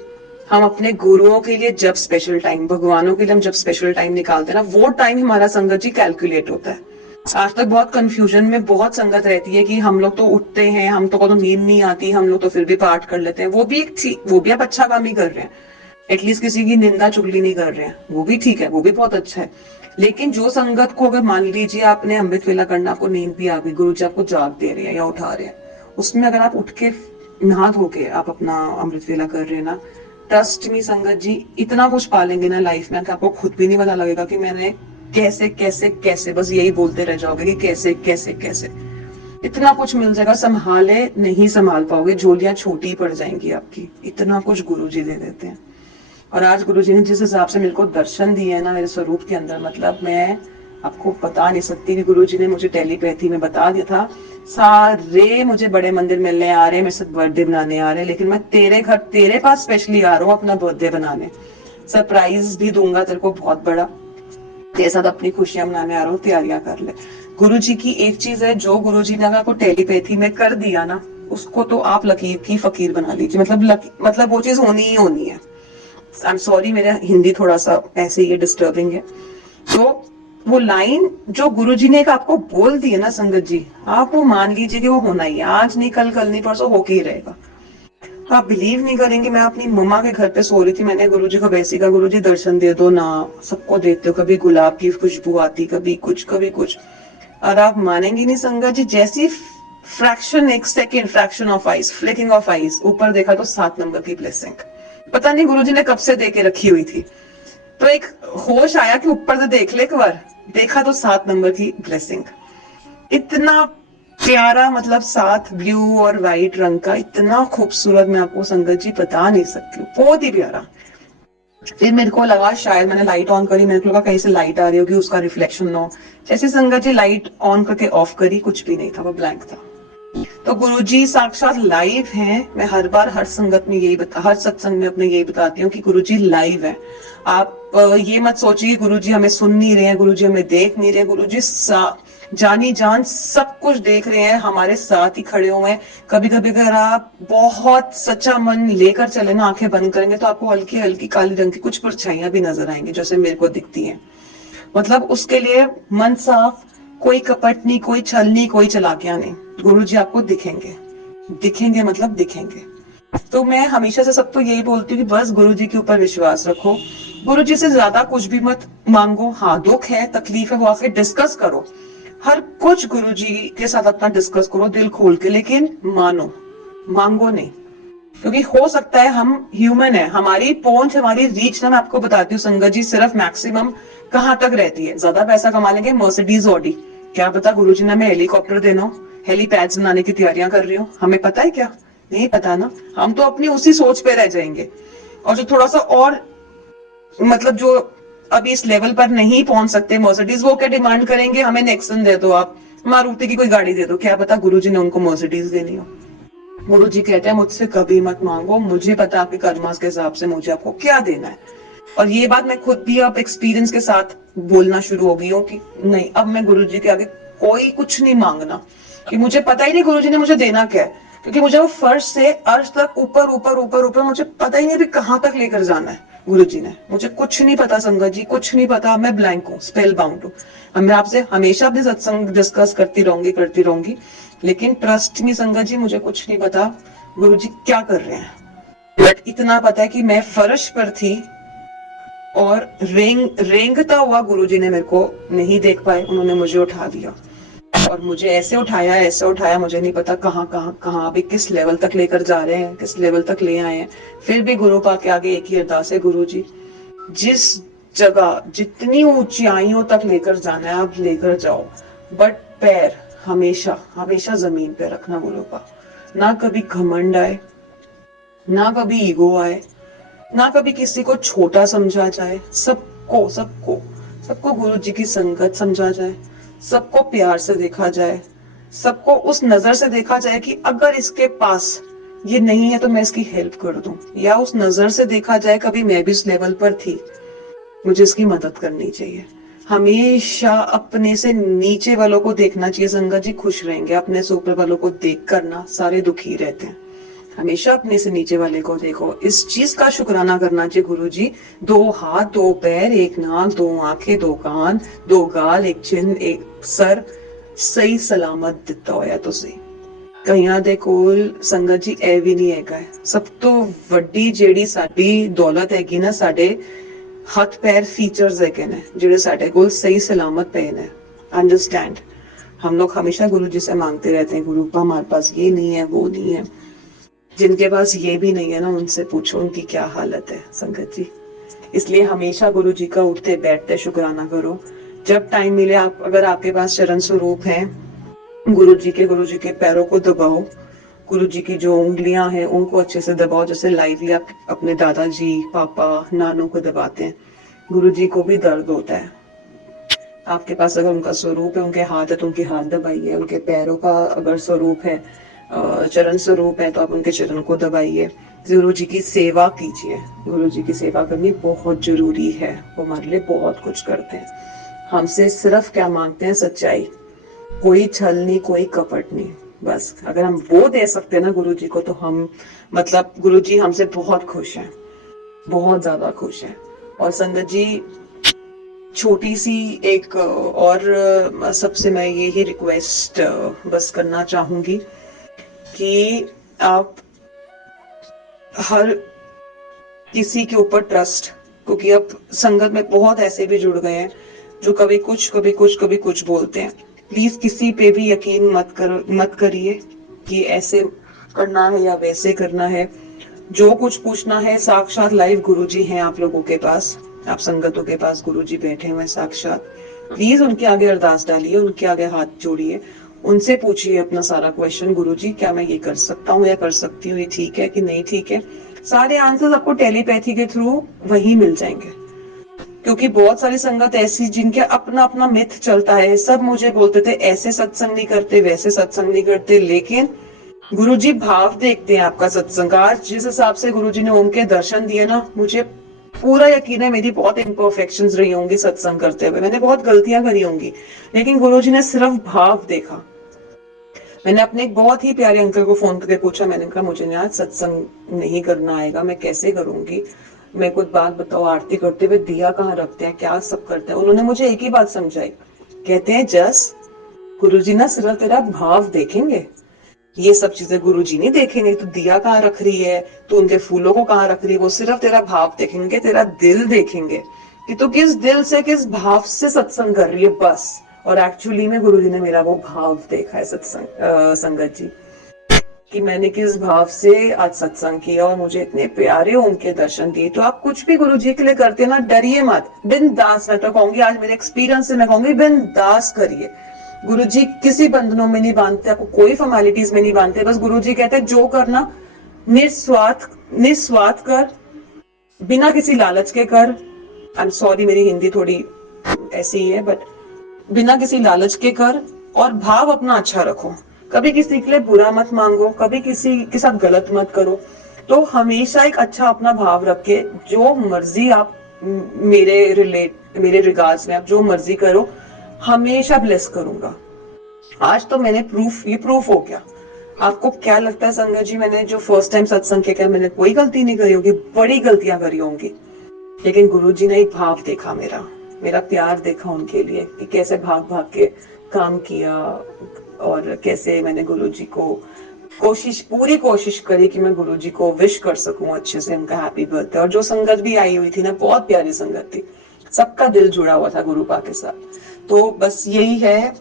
हम अपने गुरुओं के लिए जब स्पेशल टाइम, भगवानों के लिए हम जब स्पेशल टाइम निकालते हैं ना, वो टाइम हमारा संगत जी कैलकुलेट होता है। आज तक बहुत कंफ्यूजन में बहुत संगत रहती है कि हम लोग तो उठते हैं, हम तो नींद नहीं आती, हम लोग तो फिर भी पाठ कर लेते हैं। वो भी आप अच्छा काम ही कर रहे हैं, एटलीस्ट किसी की निंदा चुगली नहीं कर रहे हैं, वो भी ठीक है, वो भी बहुत अच्छा है। लेकिन जो संगत को अगर मान लीजिए आपने अमृत वेला करना, आपको नींद भी आ गई, गुरु जी आपको जाग दे रहे हैं या उठा रहे हैं, उसमें अगर आप उठ के नहा धो के आप अपना अमृत वेला कर रहे हैं ना, ट्रस्ट मी संगत जी, इतना कुछ पालेंगे ना लाइफ में कि आपको खुद भी नहीं पता लगेगा कि मैंने कैसे कैसे कैसे, बस यही बोलते रह जाओगे कि कैसे कैसे कैसे। इतना कुछ मिल जाएगा, संभाले नहीं संभाल पाओगे, झोलियां छोटी पड़ जाएंगी आपकी, इतना कुछ गुरुजी दे देते हैं। और आज गुरुजी ने जिस हिसाब से मेरे को दर्शन दिए हैं ना मेरे स्वरूप के अंदर, मतलब मैं आपको बता नहीं सकती कि गुरुजी ने मुझे टेलीपैथी में बता दिया था, सारे मुझे बड़े मंदिर मिलने आ रहे हैं, मेरे साथ बर्थडे बनाने आ रहे हैं, लेकिन मैं तेरे घर तेरे पास स्पेशली आ रहा हूँ अपना बर्थडे बनाने, सरप्राइज भी दूंगा तेरे को बहुत बड़ा, तेरे साथ अपनी खुशियां मनाने आ रहा हूँ, तैयारियां कर ले। गुरुजी की एक चीज है, जो गुरुजी ने आपको टेलीपैथी में कर दिया ना, उसको तो आप लकीर की फकीर बना लीजिए, मतलब वो चीज होनी ही होनी है। आई एम सॉरी, मेरा हिंदी थोड़ा सा ऐसे ही डिस्टर्बिंग है। तो वो लाइन जो गुरुजी ने एक आपको बोल दी है ना संगत जी, आप वो मान लीजिए कि वो होना ही है, आज नहीं कल, कल नहीं परसों होके ही रहेगा। आप बिलीव नहीं करेंगे, मैं अपनी मम्मा के घर पे सो रही थी, मैंने गुरुजी को वैसी कहा, गुरुजी दर्शन दे दो ना, सबको देते हो, कभी गुलाब की खुशबू आती, कभी कुछ कभी कुछ। और आप मानेंगे नहीं संगत जी, जैसी फ्रैक्शन, एक second, fraction of ice, flicking of ice, ऊपर देखा तो 7 नंबर की ब्लेसिंग, पता नहीं गुरुजी ने कब से दे के रखी हुई थी। तो एक होश आया कि ऊपर से देख ले एक बार, देखा तो 7 नंबर की ब्लेसिंग, इतना प्यारा, मतलब 7 ब्लू और व्हाइट रंग का, इतना खूबसूरत, मैं आपको संगत जी बता नहीं सकती हूँ, बहुत ही प्यारा। फिर मेरे को लगा शायद, मैंने लाइट ऑन करी, मेरे को लगा कहीं से लाइट आ रही होगी, उसका रिफ्लेक्शन ना हो। जैसे संगत जी लाइट ऑन करके ऑफ करी, कुछ भी नहीं था, वो ब्लैंक था। तो गुरुजी साक्षात लाइव हैं। मैं हर बार हर संगत में यही हर सत्संग में अपने यही बताती हूँ कि गुरुजी लाइव है। आप ये मत सोचिए गुरुजी हमें सुन नहीं रहे हैं, गुरुजी हमें देख नहीं रहे हैं, गुरुजी जानी जान सब कुछ देख रहे हैं, हमारे साथ ही खड़े हुए हैं। कभी कभी अगर आप बहुत सच्चा मन लेकर चले ना, आंखें बंद करेंगे तो आपको हल्की हल्की काली रंग की कुछ परछाइयां भी नजर आएंगी, जैसे मेरे को दिखती हैं। मतलब उसके लिए मन साफ, कोई कपट नहीं, कोई छल नहीं, कोई चलाकियां नहीं, गुरुजी आपको दिखेंगे, दिखेंगे मतलब दिखेंगे। तो मैं हमेशा से सबको यही बोलती हूँ कि बस गुरुजी के ऊपर विश्वास रखो, गुरुजी से ज्यादा कुछ भी मत मांगो। हाँ, दुख है, तकलीफ है, वो आके डिस्कस करो, हर कुछ गुरुजी के साथ अपना डिस्कस करो दिल खोल के, लेकिन मानो, मांगो नहीं। क्योंकि हो सकता है, हम ह्यूमन है, हमारी पहुंच, हमारी रीच ना, मैं आपको बताती हूँ संगत जी, सिर्फ मैक्सिमम कहाँ तक रहती है। ज्यादा पैसा कमा लेंगे, मर्सिडीज ऑडी, क्या पता गुरुजी ने हमें हेलीकॉप्टर देना हो, हेलीपैड्स बनाने की तैयारियां कर रही हो, हमें पता है क्या? नहीं पता ना। हम तो अपनी उसी सोच पे रह जाएंगे। और जो थोड़ा सा और, मतलब जो अभी इस लेवल पर नहीं पहुंच सकते मर्सिडीज, वो क्या डिमांड करेंगे, हमें नेक्सन दे दो, आप मारुति की कोई गाड़ी दे दो, क्या पता गुरुजी ने उनको मर्सिडीज देनी हो। गुरुजी कहते हैं मुझसे कभी मत मांगो, मुझे पता आपके कर्मास के हिसाब से मुझे आपको क्या देना है। और ये बात मैं खुद भी अब एक्सपीरियंस के साथ बोलना शुरू हो गई हूँ कि नहीं, अब मैं गुरुजी के आगे कोई कुछ नहीं मांगना, कि मुझे पता ही नहीं गुरुजी ने मुझे देना क्या है, क्योंकि मुझे वो फर्श से अर्श तक, ऊपर ऊपर ऊपर ऊपर, मुझे पता ही नहीं अभी कहाँ तक लेकर जाना है गुरुजी ने, मुझे कुछ नहीं पता संगत जी, कुछ नहीं पता। मैं ब्लैंक हूँ, स्पेल बाउंड हूँ। मैं आपसे हमेशा अपने सत्संग डिस्कस करती रहूंगी, लेकिन ट्रस्ट मी संगत जी, मुझे कुछ नहीं पता गुरुजी क्या कर रहे हैं। बट इतना पता है कि मैं फर्श पर थी और रेंगता हुआ गुरुजी ने मेरे को नहीं देख पाए, उन्होंने मुझे उठा दिया, और मुझे ऐसे उठाया, मुझे नहीं पता कहाँ कहाँ कहाँ अभी किस लेवल तक लेकर जा रहे हैं, किस लेवल तक ले आए हैं। फिर भी गुरु पा के आगे एक ही अरदास है, गुरुजी जिस जगह जितनी ऊंचाइयों तक लेकर जाना है आप लेकर जाओ, बट पैर हमेशा हमेशा जमीन पे रखना गुरु का। ना कभी घमंड आए, ना कभी ईगो आए, ना कभी किसी को छोटा समझा जाए, सबको सबको सबको गुरु जी की संगत समझा जाए, सबको प्यार से देखा जाए, सबको उस नजर से देखा जाए कि अगर इसके पास ये नहीं है तो मैं इसकी हेल्प कर दूं, या उस नजर से देखा जाए कभी मैं भी इस लेवल पर थी, मुझे इसकी मदद करनी चाहिए। हमेशा अपने से नीचे वालों को देखना चाहिए संगत जी, खुश रहेंगे। अपने से ऊपर वालों को देख कर ना सारे दुखी रहते हैं। हमेशा अपने से नीचे वाले को देखो, इस चीज का शुक्राना करना चाहिए गुरुजी। 2 हाथ 2 पैर, 1 नाक, 2 आंखें, 2 कान, 2 गाल, 1 चिन्ह, 1 सर, सही सलामत दिता होया तुसी। कईयां दे कोल संगत जी ए भी नहीं हैगा। सब तो वड्डी जेड़ी साडी दौलत हैगी ना, साडे हथ पैर फीचर्स हैगे ने, जेड़े साडे कोल सही सलामत पे ने। अंडरस्टैंड, हम लोग हमेशा गुरुजी से मांगते रहते हैं, गुरुपा हमारे पास ये नहीं है, वो नहीं है। जिनके पास ये भी नहीं है ना, उनसे पूछो उनकी क्या हालत है संगत जी। इसलिए हमेशा गुरु जी का उठते बैठते शुक्राना करो। जब टाइम मिले, आप अगर आपके पास चरण स्वरूप है गुरु जी के पैरों को दबाओ। गुरु जी की जो उंगलियां हैं उनको अच्छे से दबाओ, जैसे लाइवली आप अपने दादाजी, पापा, नानों को दबाते हैं। गुरु जी को भी दर्द होता है। आपके पास अगर उनका स्वरूप है, उनके हाथ है तो उनके हाथ दबाइए। उनके पैरों का अगर स्वरूप है, चरण स्वरूप है, तो आप उनके चरण को दबाइए। गुरु जी की सेवा कीजिए। गुरु जी की सेवा करनी बहुत जरूरी है। वो हमारे लिए बहुत कुछ करते हैं। हमसे सिर्फ क्या मांगते हैं? सच्चाई। कोई छल नहीं, कोई कपट नहीं। बस अगर हम वो दे सकते हैं ना गुरु जी को, तो हम मतलब गुरु जी हमसे बहुत खुश हैं, बहुत ज्यादा खुश हैं। और संगत जी, छोटी सी एक और सबसे मैं यही रिक्वेस्ट बस करना चाहूंगी कि आप हर किसी के ऊपर ट्रस्ट, क्योंकि अब संगत में बहुत ऐसे भी जुड़ गए हैं जो कभी कुछ बोलते हैं। प्लीज किसी पे भी यकीन मत करिए कि ऐसे करना है या वैसे करना है। जो कुछ पूछना है, साक्षात लाइव गुरुजी हैं आप लोगों के पास, आप संगतों के पास गुरुजी बैठे हुए साक्षात। प्लीज उनके आगे अरदास डालिए, उनके आगे हाथ जोड़िए, उनसे पूछिए अपना सारा क्वेश्चन, गुरुजी क्या मैं ये कर सकता हूँ या कर सकती हूँ, ये ठीक है कि नहीं ठीक है। सारे आंसर्स आपको टेलीपैथी के थ्रू वही मिल जाएंगे। क्योंकि बहुत सारी संगत ऐसी जिनके अपना अपना मिथ चलता है। सब मुझे बोलते थे ऐसे सत्संग नहीं करते, वैसे सत्संग नहीं करते, लेकिन गुरुजी भाव देखते हैं आपका सत्संग। आज जिस हिसाब से गुरुजी ने ओम के दर्शन दिए ना, मुझे पूरा यकीन है मेरी बहुत इम्परफेक्शंस रही होंगी सत्संग करते हुए, मैंने बहुत गलतियां करी होंगी, लेकिन गुरुजी ने सिर्फ भाव देखा। मैंने अपने एक बहुत ही प्यारे अंकल को फोन करके पूछा, मैंने कहा मुझे आज सत्संग नहीं करना आएगा, मैं कैसे करूंगी, मैं कुछ बात बताओ, आरती करते हुए दिया कहाँ रखते हैं, क्या सब करते हैं। उन्होंने मुझे एक ही बात समझाई, कहते हैं जस गुरुजी ना सिर्फ तेरा भाव देखेंगे, ये सब चीजें गुरुजी नहीं देखेंगे, तू दिया कहाँ रख रही है, तू उनके फूलों को कहाँ रख रही है, वो सिर्फ तेरा भाव देखेंगे, तेरा दिल देखेंगे कि तू किस दिल से, किस भाव से सत्संग कर रही है, बस। और एक्चुअली में गुरुजी ने मेरा वो भाव देखा है सत्संग संगत जी, कि मैंने किस भाव से आज सत्संग किया और मुझे इतने प्यारे उनके दर्शन दिए। तो आप कुछ भी गुरुजी के लिए करते ना, डरिए मत, बिंदास। मैं तो कहूंगी आज मेरे एक्सपीरियंस से मैं कहूंगी बिंदास करिए। गुरुजी किसी बंधनों में नहीं बांधते, आपको कोई फॉर्मेलिटीज में नहीं बांधते। बस गुरुजी कहते हैं जो करना निस्वार्थ कर, बिना किसी लालच के कर। आई एम सॉरी मेरी हिंदी थोड़ी ऐसी ही है, बट बिना किसी लालच के कर और भाव अपना अच्छा रखो। कभी किसी के लिए बुरा मत मांगो, कभी किसी के साथ गलत मत करो। तो हमेशा एक अच्छा अपना भाव रख के जो मर्जी आप मेरे रिगार्ड्स में आप जो मर्जी करो, हमेशा ब्लेस करूंगा। आज तो मैंने प्रूफ हो गया। आपको क्या लगता है संगत जी, मैंने जो फर्स्ट टाइम सत्संग किया, मैंने कोई गलती नहीं करी होगी, बड़ी गलतियां करी होंगी, लेकिन गुरुजी ने एक भाव देखा, मेरा प्यार देखा उनके लिए, कि कैसे भाग के काम किया और कैसे मैंने गुरुजी को पूरी कोशिश करी कि मैं गुरुजी को विश कर सकूं अच्छे से, उनका हैप्पी बर्थडे। और जो संगत भी आई हुई थी ना, बहुत प्यारी संगत थी, सबका दिल जुड़ा हुआ था गुरुपा के साथ। तो बस यही है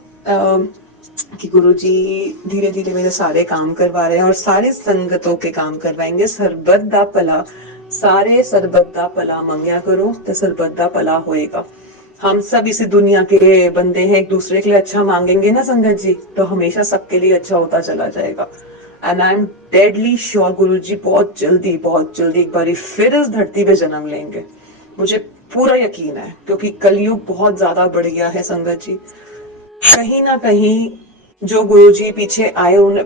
कि गुरुजी धीरे धीरे मेरे सारे काम करवा रहे हैं और सारे संगतों के काम करवाएंगे। सरबत दा भला, सारे सरबत दा भला मंगया करो तो सरबत दा भला होएगा। हम सब इसी दुनिया के बंदे हैं, एक दूसरे के लिए अच्छा मांगेंगे ना संगत जी, तो हमेशा सबके लिए अच्छा होता चला जाएगा। And I am deadly sure Guruji बहुत जल्दी एक बार फिर इस धरती पे जन्म लेंगे, मुझे पूरा यकीन है, क्योंकि कलयुग बहुत ज्यादा बढ़ गया है संगत जी। कहीं ना कहीं जो गुरुजी पीछे आए उन्होंने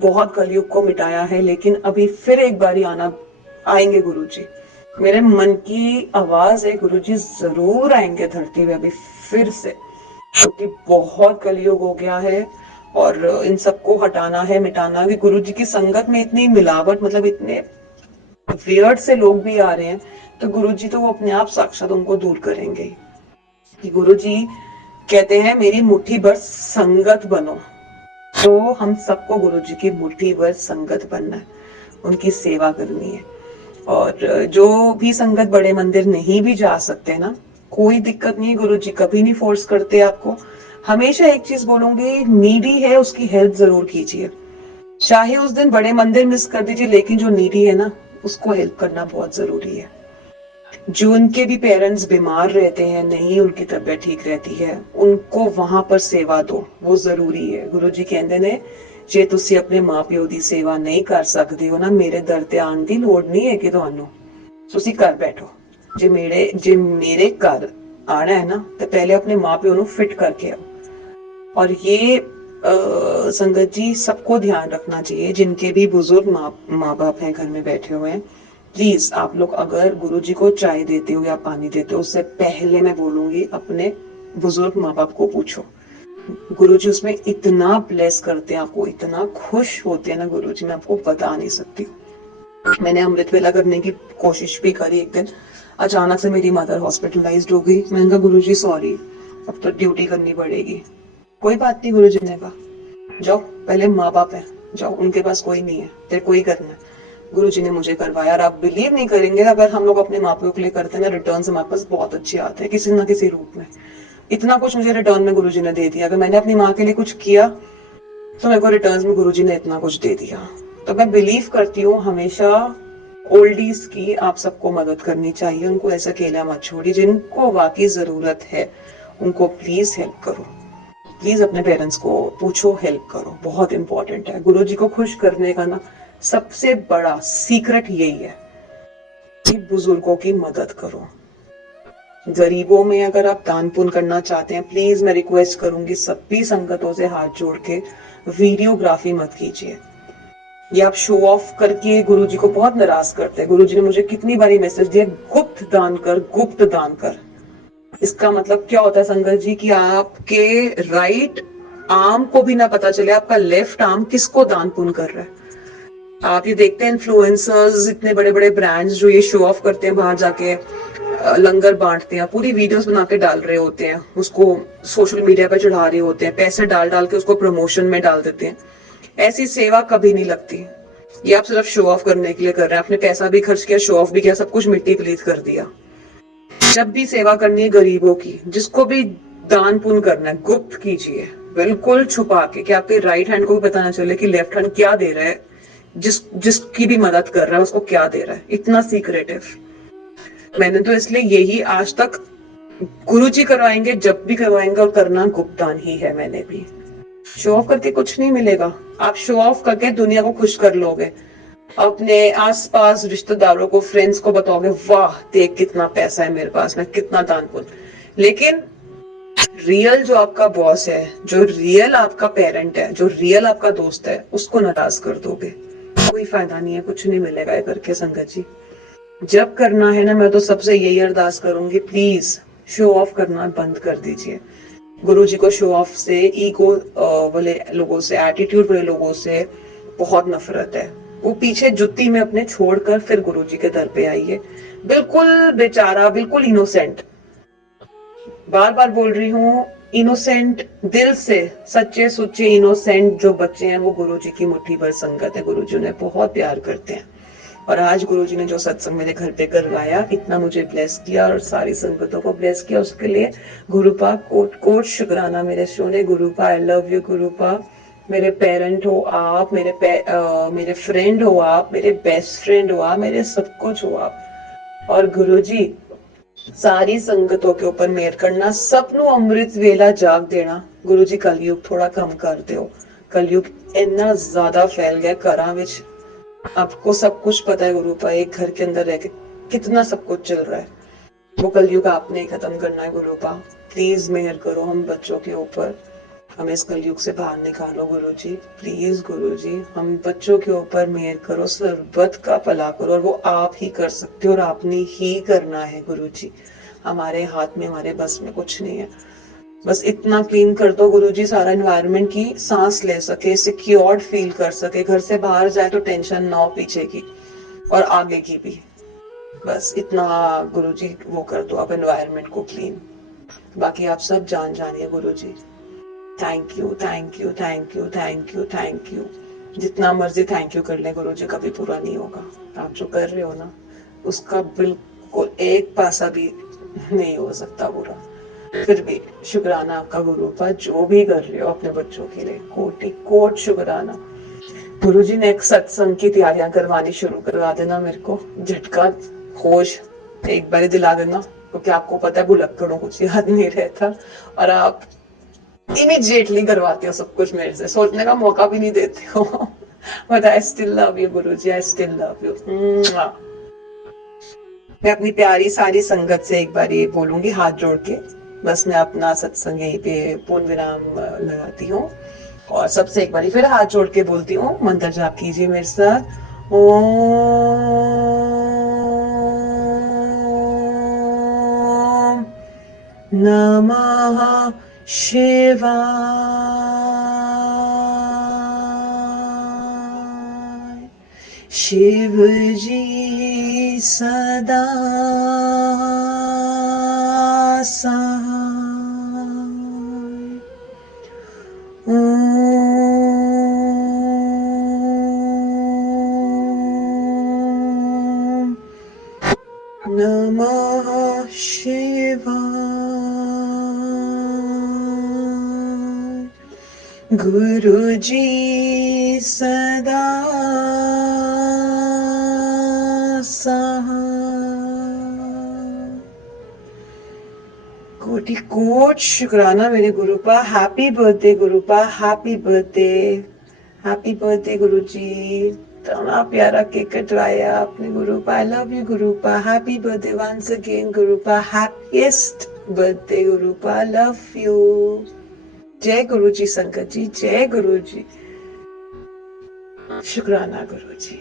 बहुत कलयुग को मिटाया है, लेकिन अभी फिर एक बारी आएंगे गुरुजी। मेरे मन की आवाज है गुरुजी जरूर आएंगे धरती पे अभी फिर से, क्योंकि बहुत कलयुग हो गया है और इन सबको हटाना है, मिटाना है। गुरुजी की संगत में इतनी मिलावट, मतलब इतने वियर्ड से लोग भी आ रहे हैं, तो गुरुजी तो वो अपने आप साक्षात उनको दूर करेंगे। कि गुरुजी कहते हैं मेरी मुट्ठी भर संगत बनो, तो हम सबको गुरुजी की मुट्ठी भर संगत बनना है, उनकी सेवा करनी है। और जो भी संगत बड़े मंदिर नहीं भी जा सकते ना, कोई दिक्कत नहीं, गुरुजी कभी नहीं फोर्स करते आपको। हमेशा एक चीज बोलूंगी, नीडी है उसकी हेल्प जरूर कीजिए, चाहे उस दिन बड़े मंदिर मिस कर दीजिए, लेकिन जो नीडी है ना उसको हेल्प करना बहुत जरूरी है। जो उनके भी पेरेंट्स बीमार रहते हैं, नहीं उनकी तबीयत ठीक रहती है, उनको वहां पर सेवा दो, वो जरूरी है। गुरु जी कहते ने जे तुसी अपने माँ प्यो दी सेवा नहीं कर सकते हो ना, मेरे दर ते आने की लोड़ नहीं है कि ਤੁਹਾਨੂੰ ਤੁਸੀਂ ਘਰ ਬੈਠੋ। जे मेरे घर आना है ना तो पहले अपने माँ प्यो ਨੂੰ फिट करके आओ। और ये संगत जी सबको ध्यान रखना चाहिए, जिनके भी बुजुर्ग माँ बाप हैं घर में बैठे हुए हैं, प्लीज आप लोग अगर गुरु जी को चाय देते हो या पानी देते हो, उससे पहले मैं बोलूंगी अपने बुजुर्ग माँ बाप को पूछो। गुरु जी उसमें इतना ब्लेस करते हैं आपको, इतना खुश होते हैं ना गुरु जी, मैं आपको बता नहीं सकती। मैंने अमृत वेला करने की कोशिश भी करी एक दिन, अचानक से मेरी मदर हॉस्पिटलाइज्ड हो गई। मैंने कहा गुरु जी सॉरी, अब तो ड्यूटी करनी पड़ेगी। कोई बात नहीं, गुरु जी ने कहा जाओ, पहले माँ बाप है, जाओ, उनके पास कोई नहीं है, तेरे को ही करना है। गुरु जी ने मुझे करवाया। और आप बिलीव नहीं करेंगे, अगर हम लोग अपने माँ बाप के लिए करते हैं ना, रिटर्न हमारे पास बहुत अच्छे आते हैं किसी ना किसी रूप में। इतना कुछ मुझे रिटर्न में गुरु जी ने दे दिया। अगर मैंने अपनी माँ के लिए कुछ किया तो मेरे को रिटर्न में गुरु जी ने इतना कुछ दे दिया। तो मैं बिलीव करती हूँ हमेशा ओल्डीज की आप सबको मदद करनी चाहिए, उनको ऐसा अकेला मत छोड़िए। जिनको वाकई जरूरत है उनको प्लीज हेल्प करो, प्लीज अपने पेरेंट्स को पूछो, हेल्प करो, बहुत इंपॉर्टेंट है। गुरु जी को खुश करने का ना सबसे बड़ा सीक्रेट यही है कि बुजुर्गों की मदद करो। गरीबों में अगर आप दान पुण्य करना चाहते हैं, प्लीज मैं रिक्वेस्ट करूंगी सभी संगतों से हाथ जोड़ के, वीडियोग्राफी मत कीजिए। ये आप शो ऑफ करके गुरु जी को बहुत नाराज करते हैं। गुरु जी ने मुझे कितनी बारी मैसेज दिया, गुप्त दान कर, गुप्त दान कर। इसका मतलब क्या होता है संगत जी, कि आपके राइट आर्म को भी ना पता चले आपका लेफ्ट आर्म किसको दान पुण्य कर रहा है। आप ये देखते हैं इन्फ्लुएंसर्स, इतने बड़े बड़े ब्रांड्स जो ये शो ऑफ करते हैं, बाहर जाके लंगर बांटते हैं, पूरी वीडियोस बना के डाल रहे होते हैं, उसको सोशल मीडिया पे चढ़ा रहे होते हैं, पैसे डाल डाल के उसको प्रमोशन में डाल देते हैं। ऐसी सेवा कभी नहीं लगती। ये आप सिर्फ शो ऑफ करने के लिए कर रहे हैं। आपने पैसा भी खर्च किया, शो ऑफ भी किया, सब कुछ मिट्टी पलीत कर दिया। जब भी सेवा करनी है गरीबों की, जिसको भी दान पुण्य करना है, गुप्त कीजिए, बिल्कुल छुपा के, कि आपके राइट हैंड को भी पता ना चले कि लेफ्ट हैंड क्या दे रहा है, जिसकी भी मदद कर रहा है उसको क्या दे रहा है। इतना सीक्रेटिव। मैंने तो इसलिए यही आज तक गुरु जी करवाएंगे, जब भी करवाएंगे, और करना गुप्त दान ही है। मैंने भी शो ऑफ करके कुछ नहीं मिलेगा। आप शो ऑफ करके दुनिया को खुश कर लोगे, अपने आसपास रिश्तेदारों को, फ्रेंड्स को बताओगे, वाह देख कितना पैसा है मेरे पास, मैं कितना दान पुण्य। लेकिन रियल जो आपका बॉस है, जो रियल आपका पेरेंट है, जो रियल आपका दोस्त है, उसको नाराज कर दोगे, कोई फायदा नहीं है, कुछ नहीं मिलेगा ये करके। संगत जी जब करना है ना, मैं तो सबसे यही अरदास करूंगी, प्लीज शो ऑफ करना बंद कर दीजिए। गुरु जी को शो ऑफ से, ईगो वाले लोगों से, एटीट्यूड वाले लोगों से बहुत नफरत है। वो पीछे जुत्ती में अपने छोड़कर फिर गुरु जी के दर पे आइए। बिल्कुल बेचारा, बिल्कुल इनोसेंट, बार बार बोल रही हूँ, इनोसेंट, दिल से सच्चे सुच्चे इनोसेंट जो बच्चे हैं, वो गुरु जी की मुट्ठी भर संगत है। गुरु जी उन्हें बहुत प्यार करते हैं। और आज गुरु जी ने जो सत्संग मेरे घर पे करवाया, इतना मुझे ब्लेस किया और सारी संगतों को ब्लेस किया, उसके लिए गुरुपा कोट कोट शुक्राना मेरे सोने गुरुपा। I love you गुरुपा। मेरे पेरेंट हो आप, मेरे फ्रेंड हो आप, मेरे बेस्ट फ्रेंड हो आप, मेरे सब कुछ हो आप। और गुरु जी सारी संगतों के ऊपर मेहर करना, सबनू अमृत वेला जाग देना। गुरु जी कलयुग थोड़ा कम कर दो, कलयुग इतना ज्यादा फैल गया घरां विच। आपको सब कुछ पता है गुरुपा, एक घर के अंदर रह के कितना सब कुछ चल रहा है। वो कलयुग आपने ही खत्म करना है गुरुपा। प्लीज मेहर करो हम बच्चों के ऊपर, हमें इस कलयुग से बाहर निकालो गुरु जी, प्लीज गुरु जी, हम बच्चों के ऊपर मेहर करो, सर्वत का भला करो। और वो आप ही कर सकते हो और आपने ही करना है गुरु जी। हमारे हाथ में, हमारे बस में कुछ नहीं है। बस इतना क्लीन कर दो गुरु जी, सारा एनवायरनमेंट की सांस ले सके, सिक्योर्ड फील कर सके, घर से बाहर जाए तो टेंशन ना हो पीछे की और आगे की भी। बस इतना गुरु जी वो कर दो आप, एनवायरनमेंट को क्लीन। बाकी आप सब जानिए Guru ji. Thank you, thank you, thank you, thank you, thank you. जितना मर्जी थैंक यू कर ले गुरु जी, कभी पूरा नहीं होगा। आप जो कर रहे हो ना, उसका बिल्कुल एक पैसा भी नहीं हो सकता पूरा। फिर भी शुक्राना आपका गुरुपा, जो भी कर रहे हो अपने बच्चों के लिए, कोटि कोट शुक्राना। गुरु जी नेक्स्ट सत्संग की तैयारियां करवानी शुरू करवा देना मेरे को, झटका होश एक बार दिला देना, क्योंकि आपको पता है भुलक्कड़ों कुछ याद नहीं रहता और आप इमीडिएटली करवाते हो सब कुछ मेरे से, सोचने का मौका भी नहीं देते हो। But I still love you Guruji, I still love you. मैं अपनी प्यारी सारी संगत से एक बार ये बोलूंगी हाथ जोड़ के, बस मैं अपना सत्संग यहीं पे पूर्ण विराम लगाती हूँ और सबसे एक बार फिर हाथ जोड़ के बोलती हूँ, मंत्र जाप कीजिए मेरे साथ। ओम नमः शिवाय। शिव जी सदा सहाय। ओम नमः शिवाय। गुरुजी सदा सहाय। कोटि कोट शुक्राना मेरे Gurupa. Happy birthday Gurupa, happy birthday, happy birthday Guruji. इतना प्यारा केक कटवाया आपने Gurupa. I love you Gurupa, happy birthday once again Gurupa, happiest birthday Gurupa, love you. जय गुरुजी संगत जी, जय गुरुजी, शुक्राना गुरुजी।